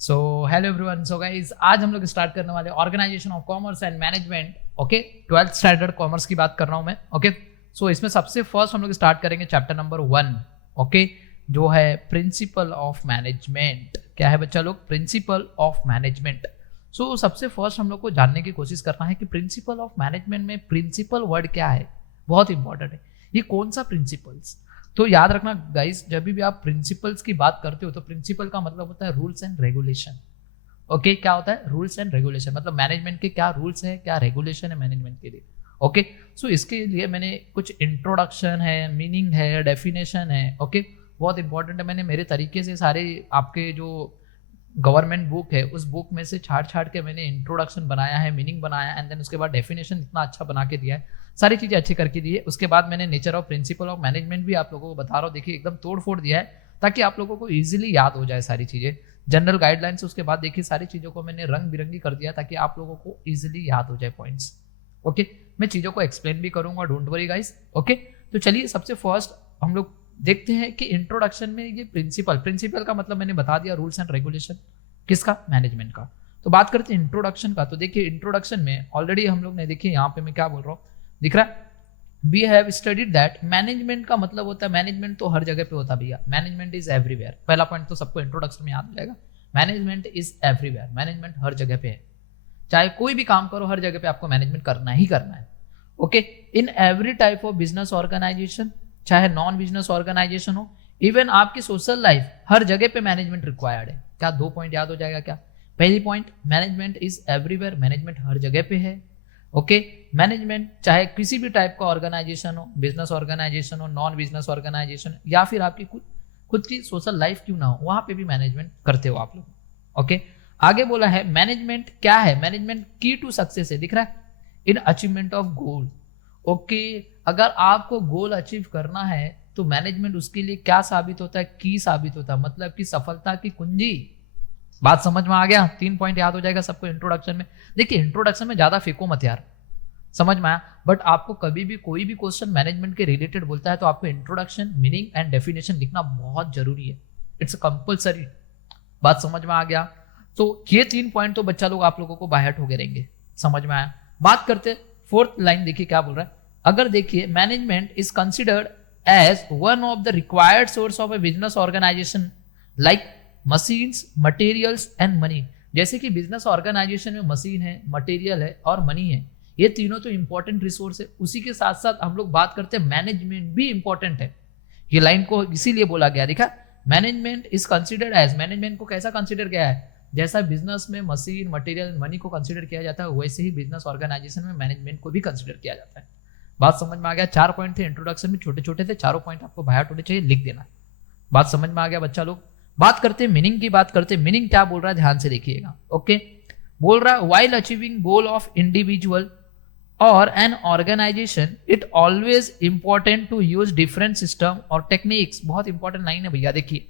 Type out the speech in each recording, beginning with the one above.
सो hello everyone. So guys, आज हम लोग स्टार्ट करने वाले organisation of commerce and management. Okay, 12th standard commerce की बात कर रहा हूं मैं। ओके, सो इसमें सबसे फर्स्ट हम लोग स्टार्ट करेंगे चैप्टर नंबर 1। ओके, जो है प्रिंसिपल ऑफ मैनेजमेंट। क्या है बच्चा लोग? Principal of management. सो सबसे फर्स्ट हम लोग को जानने की कोशिश करना है कि प्रिंसिपल ऑफ मैनेजमेंट में प्रिंसिपल वर्ड क्या है। बहुत इंपॉर्टेंट है, ये कौन सा प्रिंसिपल्स। तो याद रखना गाइस, जब भी आप प्रिंसिपल्स की बात करते हो तो प्रिंसिपल का मतलब होता है रूल्स एंड रेगुलेशन। ओके, क्या होता है? Rules and regulation. मतलब मैनेजमेंट के क्या रूल्स है, क्या रेगुलेशन है मैनेजमेंट के लिए। ओके, सो इसके लिए मैंने कुछ इंट्रोडक्शन है, मीनिंग है, डेफिनेशन है। ओके, बहुत इंपॉर्टेंट है। मैंने मेरे तरीके से सारे आपके जो गवर्नमेंट बुक है उस बुक में से छाट छाट के मैंने इंट्रोडक्शन बनाया है, मीनिंग बनाया, एंड देन उसके बाद डेफिनेशन इतना अच्छा बना के दिया है, सारी चीज़ें अच्छी करके दी है। उसके बाद मैंने nature of principal of management भी आप लोगों को बता रहा हूँ। देखिए, एकदम तोड़ फोड़ दिया है ताकि आप लोगों को ईजिली याद हो जाए सारी चीज़ें। जनरल गाइडलाइंस, उसके बाद देखिए सारी चीज़ों को मैंने रंग बिरंगी कर दिया ताकि आप लोगों को ईजिली याद हो जाए पॉइंट्स। ओके, मैं चीज़ों को एक्सप्लेन भी करूंगा, डोंट वरी गाइस। ओके, तो चलिए सबसे फर्स्ट हम लोग देखते हैं कि इंट्रोडक्शन में ये प्रिंसिपल का मतलब मैंने बता दिया, रूल्स एंड रेगुलेशन। किसका? मैनेजमेंट का। तो बात करते हैं इंट्रोडक्शन का। तो देखिए, इंट्रोडक्शन में ऑलरेडी हम लोग ने, देखिए यहाँ पे मैं क्या बोल रहा हूँ, दिख रहा है? We have studied that management का मतलब होता है, मैनेजमेंट तो हर जगह पे होता है भैया। Management is everywhere. पहला पॉइंट तो सबको इंट्रोडक्शन में याद हो जाएगा। Management is everywhere. मैनेजमेंट हर जगह पे है। चाहे कोई भी काम करो, हर जगह पे आपको मैनेजमेंट करना ही करना है। Okay, in every type of business organisation, चाहे नॉन बिजनेस ऑर्गेनाइजेशन हो, इवन आपकी सोशल लाइफ, हर जगह पे मैनेजमेंट रिक्वायर्ड है। क्या 2 पॉइंट याद हो जाएगा क्या? पहली point, management is everywhere. Management हर जगह पे है। ओके, मैनेजमेंट चाहे किसी भी टाइप का ऑर्गेनाइजेशन हो, बिजनेस ऑर्गेनाइजेशन हो, नॉन बिजनेस ऑर्गेनाइजेशन, या फिर आपकी खुद की सोशल लाइफ क्यों ना हो, वहां पे भी मैनेजमेंट करते हो आप लोग। ओके, आगे बोला है मैनेजमेंट क्या है? मैनेजमेंट की टू सक्सेस है, दिख रहा है? इन अचीवमेंट ऑफ गोल। ओके, अगर आपको गोल अचीव करना है तो मैनेजमेंट उसके लिए क्या साबित होता है? की साबित होता है, मतलब कि सफलता की कुंजी। बात समझ में आ गया? 3 पॉइंट याद हो जाएगा सबको इंट्रोडक्शन में। देखिए, इंट्रोडक्शन में ज्यादा फेंको मत यार, समझ में आया? बट आपको कभी भी कोई भी क्वेश्चन मैनेजमेंट के रिलेटेड बोलता है तो आपको इंट्रोडक्शन, मीनिंग एंड डेफिनेशन लिखना बहुत जरूरी है। It's compulsory. बात समझ में आ गया? तो ये 3 पॉइंट तो बच्चा लोग आप लोगों को बाहर होके रहेंगे। समझ में आया? बात करते 4th लाइन, देखिए क्या बोल रहा है। अगर देखिए, management is considered as one of the required source of a business organisation like machines, materials and money. जैसे कि बिजनेस ऑर्गेनाइजेशन में मशीन है, मटेरियल है और मनी है, ये तीनों तो इंपॉर्टेंट रिसोर्स है। उसी के साथ साथ हम लोग बात करते हैं मैनेजमेंट भी इंपॉर्टेंट है। ये लाइन को इसीलिए बोला गया, देखा? Management is considered as, management को कैसा कंसिडर किया है? जैसा बिजनेस में मशीन, मटेरियल, मनी को कंसिडर किया जाता है, वैसे ही बिजनेस ऑर्गेनाइजेशन में मैनेजमेंट को भी कंसिडर किया जाता है। बात समझ में आ गया? 4 पॉइंट थे इंट्रोडक्शन में, छोटे छोटे थे, चारों पॉइंट आपको बाहर होने चाहिए, लिख देना। बात समझ में आ गया बच्चा लोग? बात करते हैं मीनिंग की। बात करते हैं मीनिंग क्या बोल रहा है, ध्यान से देखिएगा। ओके, बोल रहा है while achieving goal of individual और an organization it always important to use different system और टेक्निक्स। बहुत इंपॉर्टेंट लाइन है भैया। देखिए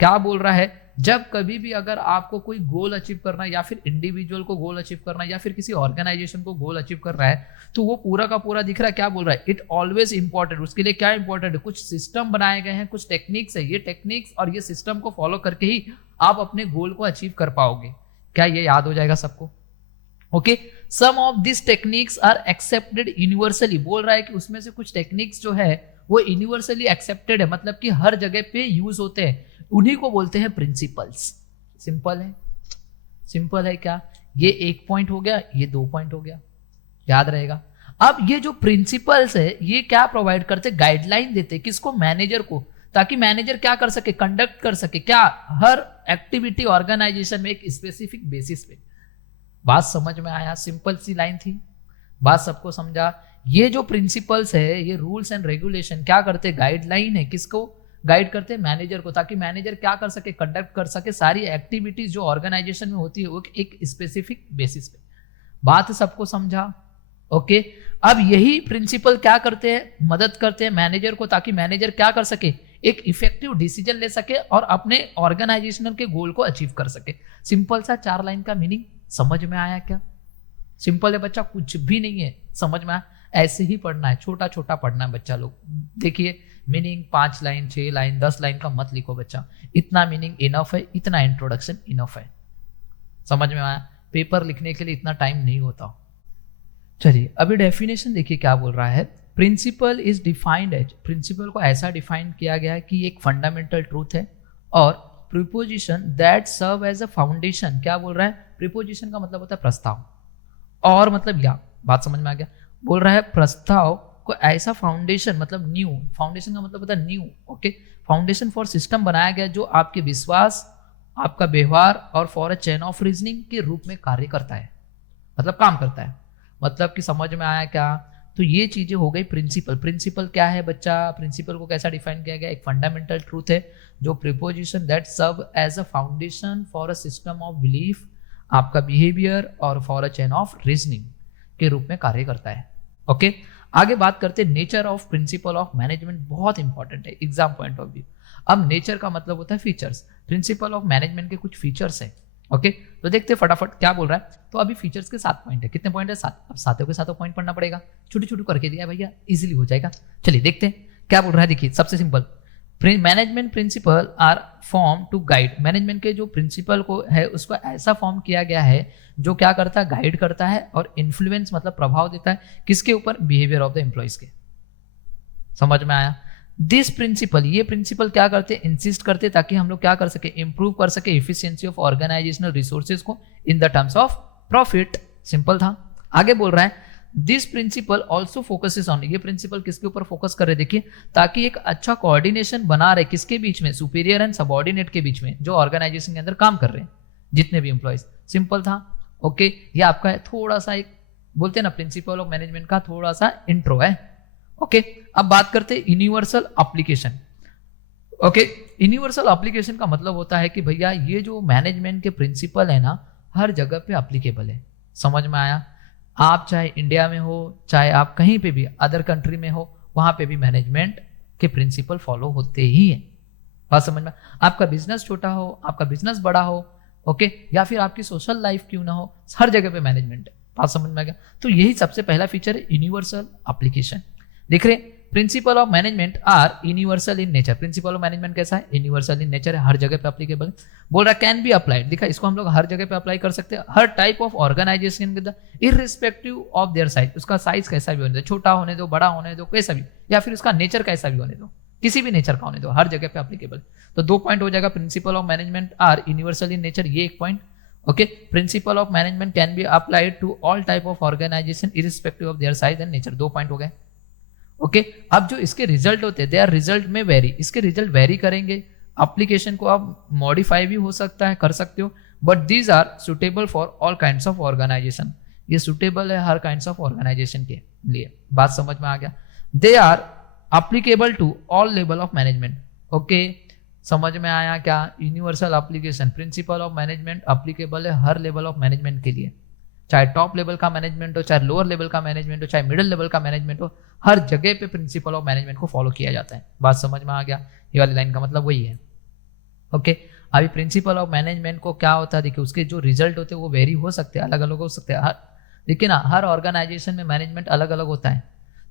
क्या बोल रहा है, जब कभी भी अगर आपको कोई गोल अचीव करना है, या फिर इंडिविजुअल को गोल अचीव करना है, या फिर किसी ऑर्गेनाइजेशन को गोल अचीव कर रहा है, तो वो पूरा का पूरा दिख रहा है। क्या बोल रहा है? It always important. उसके लिए क्या इंपॉर्टेंट है? कुछ सिस्टम बनाए गए हैं, कुछ टेक्निक्स है। ये टेक्निक्स और ये सिस्टम को फॉलो करके ही आप अपने गोल को अचीव कर पाओगे। क्या ये याद हो जाएगा सबको? Okay, some of this techniques are accepted universally. बोल रहा है कि उसमें से कुछ टेक्निक्स जो है वो यूनिवर्सली एक्सेप्टेड है, मतलब कि हर जगह पे यूज होते हैं। उन्हीं को बोलते हैं प्रिंसिपल्स। सिंपल है, सिंपल है। क्या ये 1 पॉइंट हो गया, ये 2 पॉइंट हो गया, याद रहेगा। अब ये जो प्रिंसिपल्स है ये क्या प्रोवाइड करते? गाइडलाइन देते। किसको? मैनेजर को, ताकि मैनेजर क्या कर सके? कंडक्ट कर सके। क्या? हर एक्टिविटी ऑर्गेनाइजेशन में एक स्पेसिफिक बेसिस पे। बात समझ में आया? सिंपल सी लाइन थी, बात सबको समझा? ये जो प्रिंसिपल्स है, ये रूल्स एंड रेगुलेशन क्या करते? गाइडलाइन है। किसको गाइड करते? मैनेजर को, ताकि मैनेजर क्या कर सके? कंडक्ट कर सके सारी एक्टिविटीज जो ऑर्गेनाइजेशन में होती है वो एक स्पेसिफिक बेसिस पे। बात सबको समझा? ओके, अब यही प्रिंसिपल क्या करते हैं? मदद करते हैं मैनेजर को, ताकि मैनेजर क्या कर सके? एक इफेक्टिव डिसीजन ले सके और अपने ऑर्गेनाइजेशनल के गोल को अचीव कर सके। सिंपल सा 4 लाइन का मीनिंग समझ में आया क्या? सिंपल है बच्चा, कुछ भी नहीं है। समझ में आया? ऐसे ही पढ़ना है, छोटा छोटा पढ़ना है बच्चा लोग। देखिए, मीनिंग 5 लाइन, 6 लाइन, 10 लाइन का मत लिखो बच्चा। इतना मीनिंग इनफ है, इतना इंट्रोडक्शन इनफ है। समझ में आया? पेपर लिखने के लिए इतना टाइम नहीं होता। चलिए अभी डेफिनेशन देखिए क्या बोल रहा है। Principle is defined as, principle को ऐसा डिफाइन किया गया है कि एक फंडामेंटल ट्रूथ है, और preposition that serve as a foundation, क्या बोल रहा है? प्रीपोजिशन का मतलब होता है प्रस्ताव, और मतलब या बात समझ में आ गया? बोल रहा है प्रस्ताव को ऐसा फाउंडेशन, मतलब न्यू, फाउंडेशन का मतलब होता है new, okay, foundation for system बनाया गया जो आपके विश्वास, आपका व्यवहार और for a chain of reasoning के रूप में कार्य करता है, मतलब काम करता है। मतलब कि समझ में आया क्या? तो ये चीजें हो गई प्रिंसिपल। प्रिंसिपल क्या है बच्चा? प्रिंसिपल को कैसा डिफाइन किया गया? एक फंडामेंटल ट्रूथ है जो preposition that serve as a foundation for a system of belief, आपका बिहेवियर और for a chain of reasoning के रूप में कार्य करता है। ओके, आगे बात करते हैं nature of principal of management, बहुत इंपॉर्टेंट है एग्जाम पॉइंट ऑफ व्यू। अब नेचर का मतलब होता है फीचर्स, प्रिंसिपल ऑफ मैनेजमेंट के कुछ फीचर्स है। ओके, तो देखते हैं फटाफट क्या बोल रहा है। तो अभी फीचर्स के 7 पॉइंट है, कितने पॉइंट है? 7। अब सातों के सातों पॉइंट पढ़ना पड़ेगा, छोटी छोटी करके दिया है भैया, इजीली हो जाएगा। चलिए देखते हैं क्या बोल रहा है। देखिए सबसे simple, management principle are form to guide, management के जो प्रिंसिपल को है उसको ऐसा फॉर्म किया गया है जो क्या करता है? गाइड करता है और इन्फ्लुएंस मतलब प्रभाव देता है किसके ऊपर? बिहेवियर ऑफ द एम्प्लॉइज के। समझ में आया? दिस प्रिंसिपल, ये प्रिंसिपल क्या करते? इंसिस्ट करते ताकि हम लोग क्या कर सके? इंप्रूव कर सके एफिशिएंसी ऑफ ऑर्गेनाइजेशनल रिसोर्सेज को in the terms of profit. Simple था। आगे बोल रहा है this principle also focuses on, ये प्रिंसिपल किसके ऊपर फोकस कर रहे? देखिए ताकि एक अच्छा कोऑर्डिनेशन बना रहे किसके बीच में? सुपीरियर एंड सबऑर्डिनेट के बीच में, जो ऑर्गेनाइजेशन के अंदर काम कर रहे हैं जितने भी एम्प्लॉइज। सिंपल था। ओके, ये आपका थोड़ा सा एक बोलते हैं ना प्रिंसिपल ऑफ मैनेजमेंट का थोड़ा सा इंट्रो है। ओके, अब बात करते हैं universal application. Okay, universal application का मतलब होता है कि भैया ये जो मैनेजमेंट के प्रिंसिपल है ना, हर जगह पे एप्लीकेबल है। समझ में आया? आप चाहे इंडिया में हो, चाहे आप कहीं पे भी अदर कंट्री में हो, वहां पे भी मैनेजमेंट के प्रिंसिपल फॉलो होते ही है। बात समझ में? आपका बिजनेस छोटा हो, आपका बिजनेस बड़ा हो, ओके, या फिर आपकी सोशल लाइफ क्यों ना हो, हर जगह पे मैनेजमेंट है। बात समझ में आ गया? तो यही सबसे पहला फीचर है यूनिवर्सल एप्लीकेशन। देख रहे, principle of management are universal in nature. Principle of management कैसा है? यूनिवर्सल इन नेचर है, हर जगह पे एप्लीकेबल है। बोल रहा कैन बी अप्लाइड, देखा इसको हम लोग हर जगह पे अप्लाई कर सकते हैं, हर टाइप ऑफ ऑर्गेनाइजेशन के इररिस्पेक्टिव ऑफ देयर साइज, उसका साइज कैसा भी होने दो, छोटा होने दो, बड़ा होने दो, कैसा भी, या फिर उसका नेचर कैसा भी होने दो, किसी भी नेचर का होने दो, हर जगह पे एप्लीकेबल। तो 2 पॉइंट हो जाएगा, principle of management are universal in nature, ये 1 point. Okay, principle of management can be applied to all type of organisation irrespective of their size and nature, 2 point हो गए। ओके, अब जो इसके रिजल्ट होते हैं दे आर रिजल्ट में वेरी, इसके रिजल्ट वेरी करेंगे, एप्लीकेशन को आप मॉडिफाई भी हो सकता है, कर सकते हो, but these are suitable for all kinds of organisation, ये सुटेबल है हर काइंड्स ऑफ ऑर्गेनाइजेशन के लिए। बात समझ में आ गया? They are applicable to all level of management. Okay, समझ में आया क्या? Universal application, principle of management applicable है हर लेवल ऑफ मैनेजमेंट के लिए, चाहे टॉप लेवल का मैनेजमेंट हो, चाहे लोअर लेवल का मैनेजमेंट हो, चाहे मिडिल लेवल का मैनेजमेंट हो, हर जगह पे प्रिंसिपल ऑफ मैनेजमेंट को फॉलो किया जाता है। बात समझ में आ गया? ये वाली लाइन का मतलब वही है। ओके, अभी प्रिंसिपल ऑफ मैनेजमेंट को क्या होता है, देखिए उसके जो रिजल्ट होते हैं वो वेरी हो सकते हैं, अलग अलग हो सकते हैं। देखिए ना, हर ऑर्गेनाइजेशन में मैनेजमेंट अलग अलग होता है,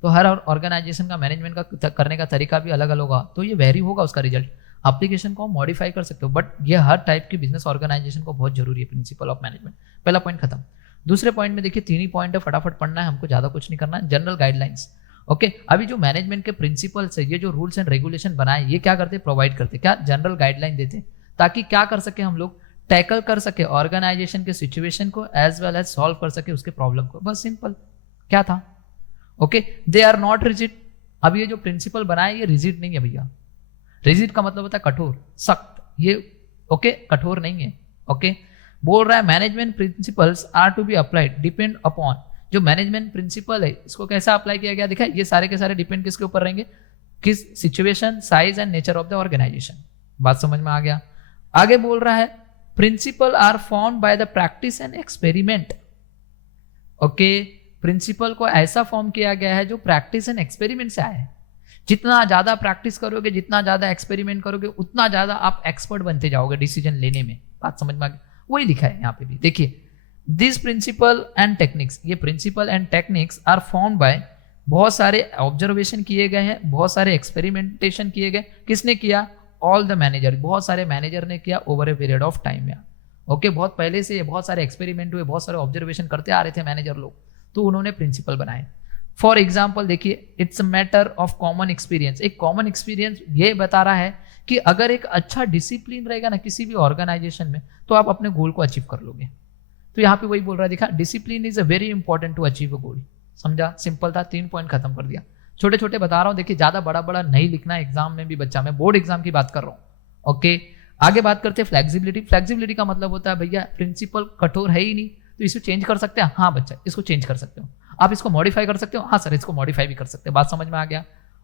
तो हर ऑर्गेनाइजेशन का मैनेजमेंट का करने का तरीका भी अलग अलग होगा, तो ये वेरी होगा उसका रिजल्ट। एप्लीकेशन को मॉडिफाई कर सकते हो, बट ये हर टाइप की बिजनेस ऑर्गेनाइजेशन को बहुत जरूरी है प्रिंसिपल ऑफ मैनेजमेंट। पहला पॉइंट खत्म। दूसरे पॉइंट में देखिए 3 ही पॉइंट है, फटाफट पढ़ना है हमको, ज्यादा कुछ नहीं करना है। General guidelines. ओके, अभी जो मैनेजमेंट के प्रिंसिपल्स है, ये जो रूल्स एंड रेगुलेशन बनाए, ये क्या करते? प्रोवाइड करते क्या? जनरल गाइडलाइन देते, ताकि क्या कर सके हम लोग? टैकल कर सके ऑर्गेनाइजेशन के सिचुएशन को, एज वेल एज सॉल्व कर सके उसके प्रॉब्लम को। बस सिंपल क्या था? Okay, they are not rigid. अब ये जो प्रिंसिपल बनाए ये रिजिड नहीं है भैया। रिजिड का मतलब होता है कठोर, सख्त, ये ओके कठोर नहीं है। ओके, बोल रहा है management principles are to be applied depend upon, जो मैनेजमेंट प्रिंसिपल है इसको कैसा अप्लाई किया गया? देखा, ये सारे के सारे डिपेंड किसके ऊपर रहेंगे? किस situation, size and nature of the organisation. बात समझ में आ गया? आगे बोल रहा है principle are form by the practice and experiment. Okay, principle को ऐसा फॉर्म किया गया है जो प्रैक्टिस एंड एक्सपेरिमेंट से आया है। जितना ज्यादा प्रैक्टिस करोगे, जितना ज्यादा एक्सपेरिमेंट करोगे, उतना ज्यादा आप एक्सपर्ट बनते जाओगे डिसीजन लेने में। बात समझ में आ गई? वही लिखा है यहाँ पे भी। देखिए, दिस प्रिंसिपल एंड टेक्निक्स, ये principle and techniques are form by, बहुत सारे ऑब्जर्वेशन किए गए हैं, बहुत सारे एक्सपेरिमेंटेशन किए गए। किसने किया? ऑल द मैनेजर, बहुत सारे मैनेजर ने किया over a period of time में। ओके, बहुत पहले से बहुत सारे एक्सपेरिमेंट हुए, बहुत सारे ऑब्जर्वेशन करते आ रहे थे मैनेजर लोग, तो उन्होंने प्रिंसिपल बनाए। फॉर एग्जाम्पल देखिए, it's a matter of common experience. एक कॉमन एक्सपीरियंस ये बता रहा है कि अगर एक अच्छा डिसिप्लिन रहेगा ना किसी भी ऑर्गेनाइजेशन में, तो आप अपने गोल को अचीव कर लोगे। तो यहाँ पे वही बोल रहा है, देखा, discipline is a very important to achieve a goal. समझा, सिंपल था, 3 पॉइंट खत्म कर दिया। छोटे छोटे बता रहा हूँ, देखिए ज्यादा बड़ा बड़ा नहीं लिखना एग्जाम में भी बच्चा, मैं बोर्ड एग्जाम की बात कर रहा हूँ। ओके, आगे बात करते हैं फ्लेक्सिबिलिटी। फ्लेक्सिबिलिटी का मतलब होता है भैया प्रिंसिपल कठोर है ही नहीं, तो इसको चेंज कर सकते हैं। हाँ बच्चा, इसको चेंज कर सकते हो, आप इसको मॉडिफाई कर सकते हो। हाँ सर, इसको मॉडिफाई भी कर सकते हैं। बात समझ में आ गया?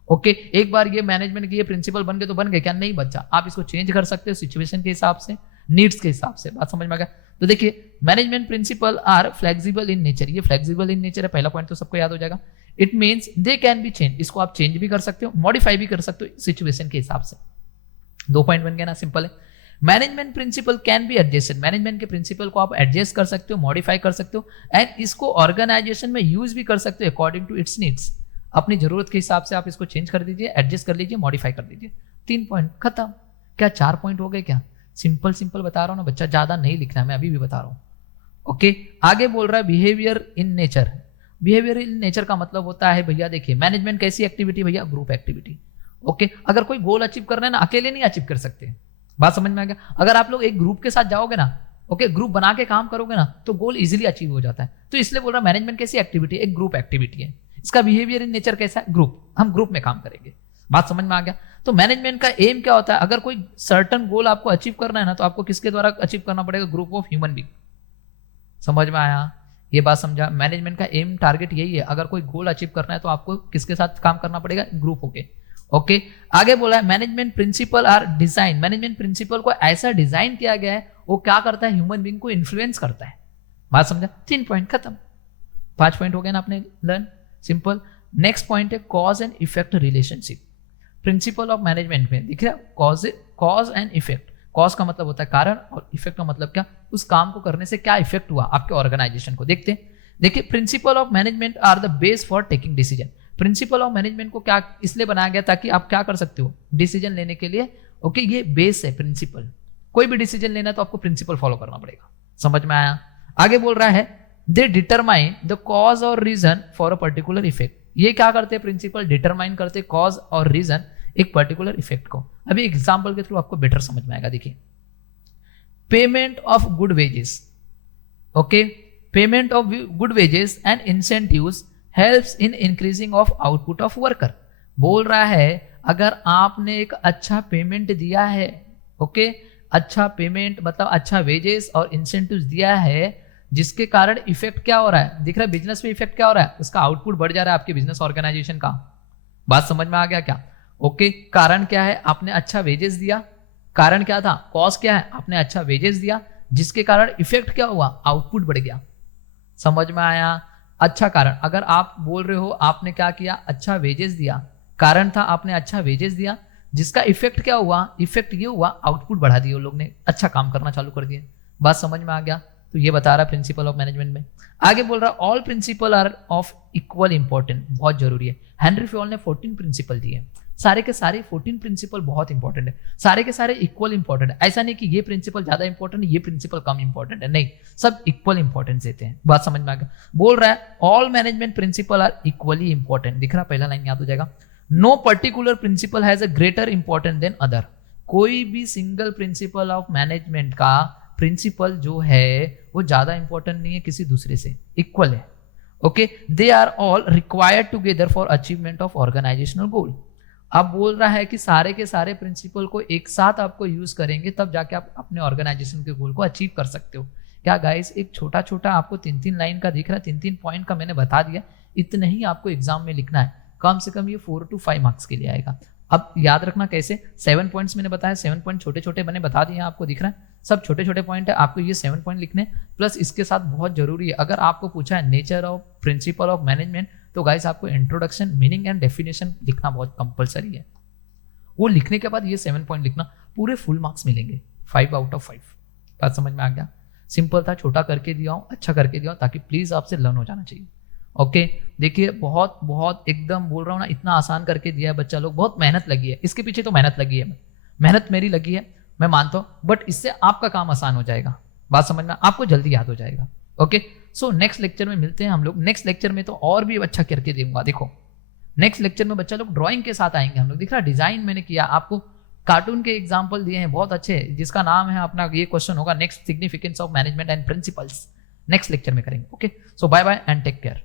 ओके, एक बार ये मैनेजमेंट के ये प्रिंसिपल बन गए तो बन गए क्या? नहीं बच्चा, आप इसको चेंज कर सकते हो सिचुएशन के हिसाब से, नीड्स के हिसाब से। बात समझ में आ गया? तो देखिए, management principle are flexible in nature. ये फ्लेक्सिबल इन नेचर है, पहला पॉइंट तो सबको याद हो जाएगा। It means they can be change, इसको आप चेंज भी कर सकते हो, मॉडिफाई भी कर सकते हो सिचुएशन के हिसाब से। 2 पॉइंट बन गया ना, सिंपल है। Management principle can be adjusted. Management के प्रिंसिपल को आप एडजस्ट कर सकते हो, मॉडिफाई कर सकते हो, एंड इसको ऑर्गेनाइजेशन में यूज भी कर सकते हो अकॉर्डिंग टू इट्स नीड्स। अपनी जरूरत के हिसाब से आप इसको चेंज कर दीजिए, एडजस्ट कर लीजिए, मॉडिफाई कर दीजिए। 3 पॉइंट खत्म। क्या 4 पॉइंट हो गए क्या? सिंपल सिंपल बता रहा हूं ना बच्चा, ज्यादा नहीं लिखना है, मैं अभी भी बता रहा हूं। ओके, आगे बोल रहा है behaviour in nature. Behaviour in nature का मतलब होता है भैया देखिए, मैनेजमेंट कैसी एक्टिविटी भैया? Group activity. ओके, अगर कोई गोल अचीव करना है ना, अकेले नहीं अचीव कर सकते। बात समझ में आ गया? अगर आप लोग एक ग्रुप के साथ जाओगे ना, ओके, ग्रुप बना के काम करोगे ना, तो गोल इजीली अचीव हो जाता है। तो इसलिए बोल रहा है मैनेजमेंट कैसी एक्टिविटी? एक ग्रुप एक्टिविटी है। इसका बिहेवियर इन नेचर कैसा है? ग्रुप, हम ग्रुप में काम करेंगे। बात समझ में आ गया? तो मैनेजमेंट का एम क्या होता है? अगर कोई सर्टन गोल आपको अचीव करना है ना, तो आपको किसके द्वारा अचीव करना पड़ेगा? Group of human being. समझ में आया? ये बात समझा? मैनेजमेंट का एम टारगेट यही है, अगर कोई गोल अचीव करना है तो आपको किसके साथ काम करना पड़ेगा? ग्रुप होके। ओके, आगे बोला है management principle are design. Management principle को ऐसा डिजाइन किया गया है, वो क्या करता है? ह्यूमन बीइंग को इन्फ्लुएंस करता है। बात समझा? 3 पॉइंट खत्म। 5 पॉइंट हो गए ना आपने लर्न, सिंपल। नेक्स्ट पॉइंट है cause and effect relationship. Principal of management में दिख रहा है कॉज एंड इफेक्ट। कॉज का मतलब होता है कारण, और इफेक्ट का मतलब क्या? उस काम को करने से क्या इफेक्ट हुआ आपके ऑर्गेनाइजेशन को। देखते हैं, देखिए, principle of management are the base for taking decision. Principle of management को क्या इसलिए बनाया गया ताकि आप क्या कर सकते हो? डिसीजन लेने के लिए। ओके, ये बेस है प्रिंसिपल। कोई भी डिसीजन लेना है तो आपको प्रिंसिपल फॉलो करना पड़ेगा। समझ में आया? आगे बोल रहा है दे डिटरमाइन द कॉज और reason for a particular effect. ये क्या करते हैं? प्रिंसिपल डिटरमाइन करते हैं कॉज और रीजन एक पर्टिकुलर इफेक्ट को। अभी एग्जाम्पल के थ्रू आपको बेटर समझ में आएगा। देखिए, payment of good wages. Okay, payment of good wages and incentives helps in increasing of output of worker. बोल रहा है अगर आपने एक अच्छा पेमेंट दिया है, ओके, अच्छा पेमेंट मतलब अच्छा वेजेस और इंसेंटिव्स दिया है, जिसके कारण इफेक्ट क्या हो रहा है? दिख रहा है बिजनेस में इफेक्ट क्या हो रहा है? उसका आउटपुट बढ़ जा रहा है आपके बिजनेस ऑर्गेनाइजेशन का। बात समझ में आ गया क्या? ओके, कारण क्या है? आपने अच्छा वेजेस दिया। कारण क्या था? कॉज क्या है? आपने अच्छा वेजेस दिया, जिसके कारण इफेक्ट क्या हुआ? आउटपुट बढ़ गया। समझ में आया? अच्छा कारण, अगर आप बोल रहे हो आपने क्या किया? अच्छा वेजेस दिया। कारण था आपने अच्छा वेजेस दिया, जिसका इफेक्ट क्या हुआ? इफेक्ट ये हुआ आउटपुट बढ़ा दिया, लोग ने अच्छा काम करना चालू कर दिया। बात समझ में आ गया? तो ये बता रहा प्रिंसिपल ऑफ मैनेजमेंट में। आगे बोल रहा all principle are of equal important. बहुत जरूरी है। हेनरी फ्योल ने 14 प्रिंसिपल दिए। सारे के सारे 14 प्रिंसिपल बहुत इंपॉर्टेंट है, सारे के सारे इक्वल इंपॉर्टेंट है। ऐसा नहीं कि ये प्रिंसिपल ज्यादा इंपॉर्टेंट है, ये प्रिंसिपल कम इंपॉर्टेंट है, नहीं, सब इक्वल इंपॉर्टेंस देते हैं। बात समझ में आ गया? बोल रहा है all management principle are equally important. दिख रहा पहला लाइन याद हो जाएगा। No particular principle has a greater important than other. कोई भी सिंगल प्रिंसिपल ऑफ मैनेजमेंट का प्रिंसिपल जो है वो ज्यादा इंपॉर्टेंट नहीं है किसी दूसरे से, इक्वल है। Okay, they are all required together for achievement of organizational goal. अब बोल रहा है कि सारे के सारे प्रिंसिपल को एक साथ आपको यूज करेंगे तब जाके आप अपने ऑर्गेनाइजेशन के गोल को अचीव कर सकते हो। क्या गाइस, एक छोटा छोटा आपको 3-3 लाइन का दिख रहा है, 3-3 पॉइंट का मैंने बता दिया, इतना ही आपको एग्जाम में लिखना है। कम से कम ये 4 to 5 मार्क्स के लिए आएगा। अब याद रखना कैसे, 7 पॉइंट्स मैंने बताया, 7 पॉइंट छोटे छोटे मैंने बता दिए, आपको दिख रहा है सब छोटे छोटे पॉइंट है। आपको ये 7 पॉइंट लिखने, प्लस इसके साथ बहुत जरूरी है, अगर आपको पूछा है nature of principal of management, तो गाइस आपको इंट्रोडक्शन, मीनिंग एंड डेफिनेशन लिखना बहुत कंपलसरी है। वो लिखने के बाद ये 7 पॉइंट लिखना, पूरे फुल मार्क्स मिलेंगे, 5 out of 5। बात समझ में आ गया? सिंपल था, छोटा करके दिया हूँ, अच्छा करके दिया हूँ, ताकि प्लीज आपसे लर्न हो जाना चाहिए। ओके, देखिए बहुत बहुत एकदम बोल रहा हूँ ना, इतना आसान करके दिया है बच्चा लोग, बहुत मेहनत लगी है इसके पीछे, तो मेहनत लगी है, मेहनत मेरी लगी है, मैं मानता हूँ, बट इससे आपका काम आसान हो जाएगा। बात समझना, आपको जल्दी याद हो जाएगा। ओके, सो नेक्स्ट लेक्चर में मिलते हैं हम लोग। नेक्स्ट लेक्चर में तो और भी अच्छा करके दूंगा। देखो नेक्स्ट लेक्चर में बच्चा लोग ड्राइंग के साथ आएंगे हम लोग। दिख रहा डिजाइन मैंने किया, आपको कार्टून के एग्जाम्पल दिए हैं बहुत अच्छे, जिसका नाम है अपना, ये क्वेश्चन होगा next significance of management and principles. Next lecture में करेंगे। Okay, so bye bye and take care.